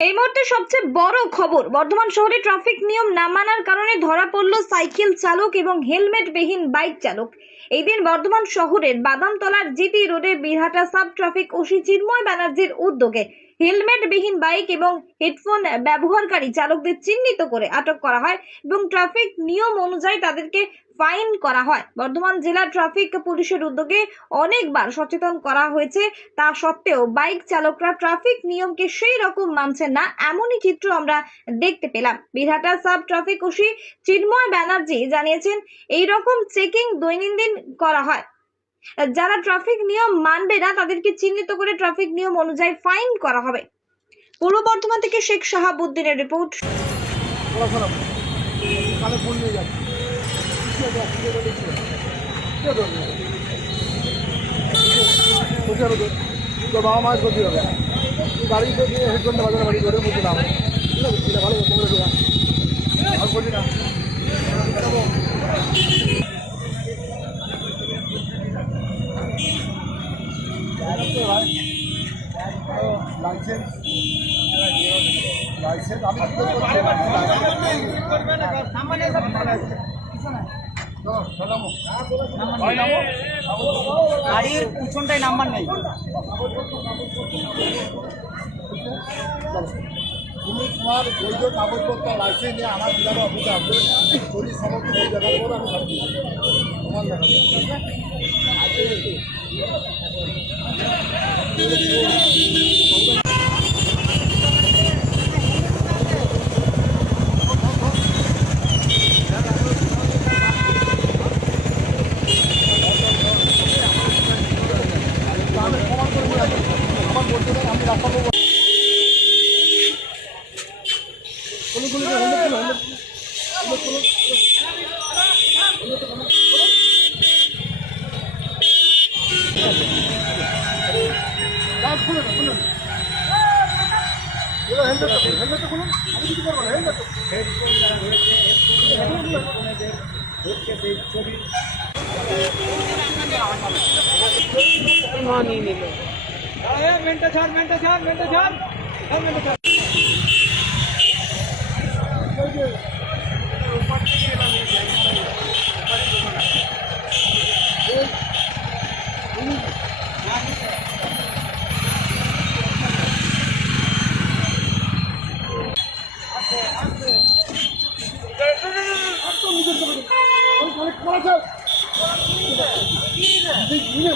এই মুহূর্তে সবচেয়ে বড় খবর, বর্ধমান শহরে ট্রাফিক নিয়ম না মানার কারণে ধরা পড়ল সাইকেল চালক এবং হেলমেটবিহীন বাইক চালক। এই দিন বর্ধমান শহরের বাদামতলার জিটি রোডে Birhata sub traffic OC Chinmoy ব্যানার্জির উদ্যোগে হেলমেটবিহীন বাইক এবং হেডফোন ব্যবহারকারী চালকদের চিহ্নিত করে আটক করা হয় এবং ট্রাফিক নিয়ম অনুযায়ী তাদেরকে ফাইন করা হয়। বর্ধমান জেলা ট্রাফিক পুলিশের উদ্যোগে অনেকবার সচেতন করা হয়েছে। তা সত্ত্বেও বাইক চালকরা ট্রাফিক নিয়মকে সেই রকম মানছেন না, এমনই চিত্র আমরা দেখতে পেলাম। Birhata sub traffic OC Chinmoy Banerjee জানিয়েছেন, এই রকম চেকিং দৈনন্দিন করা হয়। যারা ট্রাফিক নিয়ম মানবে না, তাদেরকে চিহ্নিত করে ট্রাফিক নিয়ম অনুযায়ী ফাইন করা হবে। পূর্ব বর্ধমান থেকে শেখ শাহাবুদ্দিনের রিপোর্ট। পড়াশোনা কানে ফোন নিয়ে যাচ্ছি কিসে যাচ্ছি এটা কে ধরবে কোথায় হবে তো বাবা মাছ ক্ষতি হবে গাড়িতে গিয়ে হেডফোনটা বাজারে বাড়ি ধরে বুঝে দাম ঠিক আছে এটা ভালো তোমরা ঢোকা আর বলি না লাইসেন্স লাইসেন্স আমি কি করব? চলো, চলামো। ভাই, নামো। গাড়ির পিছনটায় নাম্বার নেই। তুমি তোমার বৈধ কাগজপত্র লাইসেন্স নিয়ে আমার জেলার অফিসে আসবে শরীর সমস্ত দেখার পর আমি ছাড়বো তোমার দেখাবো আমি প্রমাণ করে নিয়ে আসব আমার বলতে দেন আমি রাস্তা পাবো খুলুন খুলুন হেলমেট খুলুন হেলমেট খুলুন খুলুন খুলুন হেলমেট হেলমেট খুলুন আমি কিছু করব না হেলমেট মেনটা ছাড় মেনটা ছাড় মেনটা ছাড়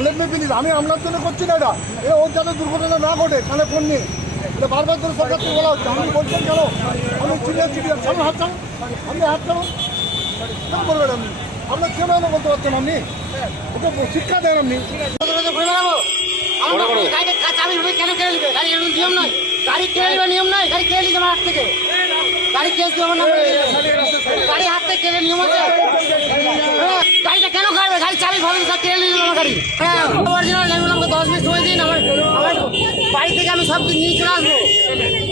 হান্ড্রেড নিস আমি আপনার জন্য করছি না এটা। এ ওর যাতে দুর্ঘটনা না ঘটে কানে ফোন নিয়ে। এটা বারবার করে সরকার থেকে বলা হচ্ছে। আমি বলছেন কেন? আমি চিড়িয়া চিড়িয়া চালুন হাত চালুন আপনি হাত চালুন কেন বলবেন আপনি? আপনার কেন এমন বলতে পারছেন আপনি? ওকে শিক্ষা দেন আপনি। কেন কেড়ে নিবে? গাড়ি নিয়ম নয়। গাড়ি কেড়ে নিবে নিয়ম নয়। গাড়ি কেড়ে নিবে আমার হাত থেকে। গাড়ি কেস দেবে নাম গাড়ি হাত থেকে কেড়ে নিয়ম আছে? গাড়ি। হ্যাঁ অরিজিনাল আমি বললাম আমাকে দশ মিনিট সময় দিন আমার আমার বাড়ি থেকে আমি সব কিছু নিয়ে চলে আসব।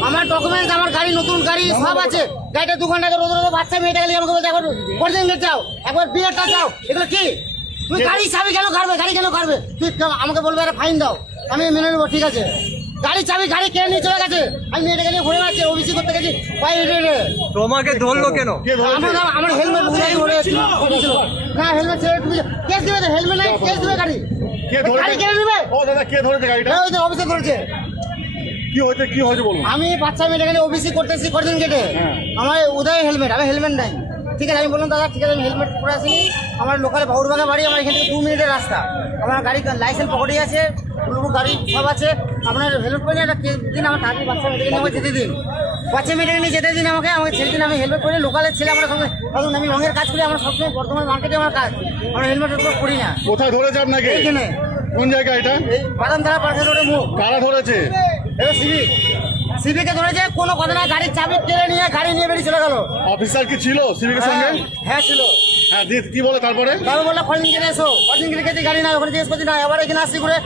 আমার ডকুমেন্টস আমার গাড়ি নতুন গাড়ি সব আছে। গাড়িটা দু ঘণ্টা রোদ রোদ বাচ্চা মেয়েটা গেলে আমাকে বলছে একবার অরিজিনাল চাও একবার বিয়েটা চাও এগুলো কি? তুমি গাড়ি চাবি কেন কাটবে? গাড়ি কেন কাটবে? তুই আমাকে বলবে একটা ফাইন দাও আমি মেনে নেব ঠিক আছে। গাড়ি চাবি গাড়ি কেন নিয়ে চলে গেছে। আমি মেয়েটাকে নিয়ে ঘুরে বেড়াচ্ছি ওবিসি করতে গেছি ভাই তোমাকে ধরলো কেন? আমার আমার হেলমেট উড়াই ঘুরে ঘুরেছিল। না হেলমেট ছেড়ে তুমি কেস দিবে তো হেলমেট নাই কেস দিবে গাড়ি। কে ধরেছে? গাড়ি কেন দিবে ও দাদা কে ধরেছে গাড়িটা? ওই তো অফিসে ধরেছে কি হয়েছে কি হয়েছে বলুন। আমি বাচ্চা মেয়েটাকে নিয়ে ওবিসি করতেছি কদিন গেটে আমার উদয় হেলমেট আমি হেলমেট নাই। ঠিক আছে আমি বললাম দাদা ঠিক আছে আমি হেলমেট পরে আসিনি আমার লোকালে বাউরবাগা বাড়ি আমার এখান থেকে দু মিনিটের রাস্তা। আমার গাড়ি লাইসেন্স পকেটে আছে। পুরো গাড়ি সব আছে। আপনার হেলমেট পরে একটা দিন আমার তাড়াতাড়ি বাচ্চা মেয়েটাকে নিয়ে আমাকে যেতে দিন। বাচ্চা মেয়েটাকে নিয়ে যেতে দিন আমাকে। আমাকে ছেলে দিন। আমি হেলমেট পরে লোকালের ছেলে আমরা সঙ্গে কারণ আমি রঙের কাজ করি। আমরা সবসময় বর্তমান মার্কেটে আমার কাজ। আমরা হেলমেট করি না। কোথায় ধরেছে আপনাকে? কোন জায়গা এটা? বারান্দা পাশে ধরে মুখ। কারা ধরেছে? এটা সিভিক সিভিকে ধরেছে কোনো কথা না গাড়ির চাবি কেড়ে নিয়ে গাড়ি নিয়ে বেরিয়ে চলে গেল। অফিসার কি ছিল সিভিকের সঙ্গে? হ্যাঁ ছিল। হ্যাঁ দিয়ে কি বলে তারপরে? তারপর বলল ফলিং গেলে এসো? ফলিং গেলে গাড়ি না ওখানে জিজ্ঞেস করছি না। এবার এখানে আসছি করে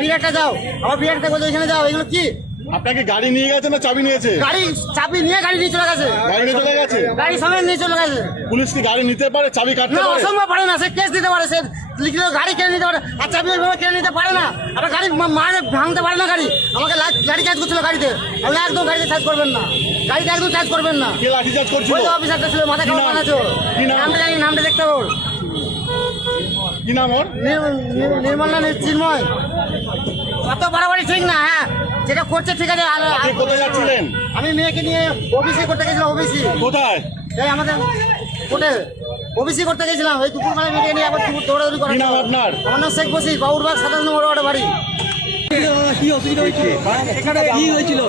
বিরাটটা যাও। আবার বিরাটটা বলছে ওইখানে যাও। এগুলো কি? আপনাকে গাড়ি নিয়ে গেছে না চাবি নিয়েছে? গাড়ি চাবি নিয়ে গাড়ি নিয়ে চলে গেছে। গাড়ি নিয়ে চলে গেছে? গাড়ি সমেত নিয়ে চলে গেছে। পুলিশ কি গাড়ি নিতে পারে চাবি কাটতে না পারে? অসম্ভব পারে না সে কেস দিতে পারে সে লিখিত গাড়ি কিনে নিতে পারে আর চাবি ওইভাবে কিনে নিতে পারে না। আর গাড়ি মারে ভাঙতে পারে না গাড়ি। আমাকে গাড়ি চার্জ করছিল গাড়িতে। আপনি একদম গাড়িতে চার্জ করবেন না। গাড়িতে একদম চার্জ করবেন না। কে লাঠিচার্জ করছিল? ওই অফিসারটা ছিল মাথা কি কাপড় নাম? বানাচ্ছো নামটা জানি নামটা দেখতে ওর। কি নাম ওর? নির- নির- নির্মল না চিন্ময়। অত বাড়াবাড়ি ঠিক না হ্যাঁ। যেটা করছে ঠিক আছে কোথায় যাচ্ছিলেন? আমি মেয়েকে নিয়ে ওবিসি করতে গেছিলাম ওবিসি কোথায়? এই আমাদের কোটে ওবিসি করতে গেছিলাম ওই দুপুর বেলা মেয়েকে নিয়ে আবার দুপুর দৌড়াদৌড়ি করে আপনার? আমার শেখ বসির বাবুরবাগ সাতাশ নম্বর ওয়ার্ডে বাড়ি। কি অসুবিধা হয়েছিল? কি হয়েছিল?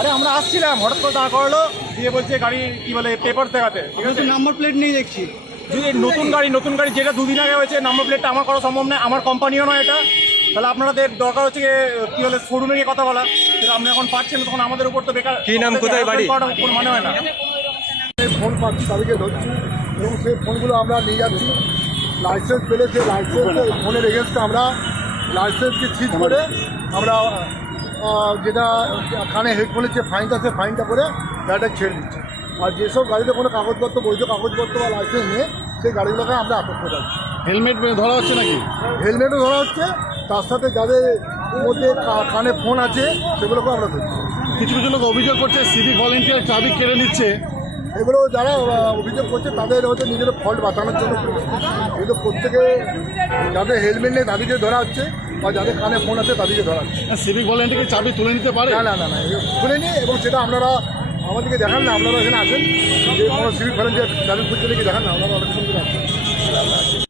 আরে আমরা আসছিলাম হঠাৎ করে দাঁড় করালো দিয়ে বলছে গাড়ি কি বলে পেপার দেখাতে ঠিক আছে? নাম্বার প্লেট নেই দেখছি। যদি নতুন গাড়ি নতুন গাড়ি যেটা দুদিন আগে হয়েছে নাম্বার প্লেটটা আমার করা সম্ভব নয় আমার কোম্পানিও নয় এটা। তাহলে আপনাদের দরকার হচ্ছে গিয়ে, কি বলে শোরুমে গিয়ে কথা বলা। আপনি এখন পাচ্ছেন তখন আমাদের উপর তো বেকার কি নাম, কোথায় বাড়ি? কোনো মানে হয় না। ফোন পাচ্ছি তাদেরকে ধরছি এবং সেই ফোনগুলো আমরা নিয়ে যাচ্ছি। লাইসেন্স পেলে সেই লাইসেন্স ফোনের এগেনস্টে আমরা লাইসেন্সকে ঠিক করে আমরা যেটা কানে হেডফোনের যে ফাইনটা আছে ফাইনটা করে গাড়িটা ছেড়ে দিচ্ছি। আর যেসব গাড়িতে কোনো কাগজপত্র বৈধ কাগজপত্র বা লাইসেন্স নেই সেই গাড়িগুলোকে আমরা আটক করে রাখছি। হেলমেট ধরা হচ্ছে নাকি? হেলমেটও ধরা হচ্ছে তার সাথে যাদের মধ্যে কানে ফোন আছে সেগুলোকেও আমরা ধরছি। কিছু কিছু লোক অভিযোগ করছে সিভিক ভলেন্টিয়ার ট্রাফিক কেড়ে নিচ্ছে। এগুলো যারা অভিযোগ করছে তাদের হচ্ছে নিজের ফল্ট বাঁচানোর জন্য। কিন্তু প্রত্যেকে যাদের হেলমেট নেই তাদেরকে ধরা হচ্ছে বা যাদের কানে ফোন আছে তাদেরকে ধরা হচ্ছে। সিভিক ভলেন্টিয়ারকে চাবি তুলে নিতে পারে? না না না না তুলে নিই এবং সেটা আপনারা আমাদেরকে দেখান না আপনারা এখানে আছেন যে কোনো সিভিক ভলেন্টিয়ার চাবি খুঁজতে দেখান না আপনারা অনেক সুন্দর আছেন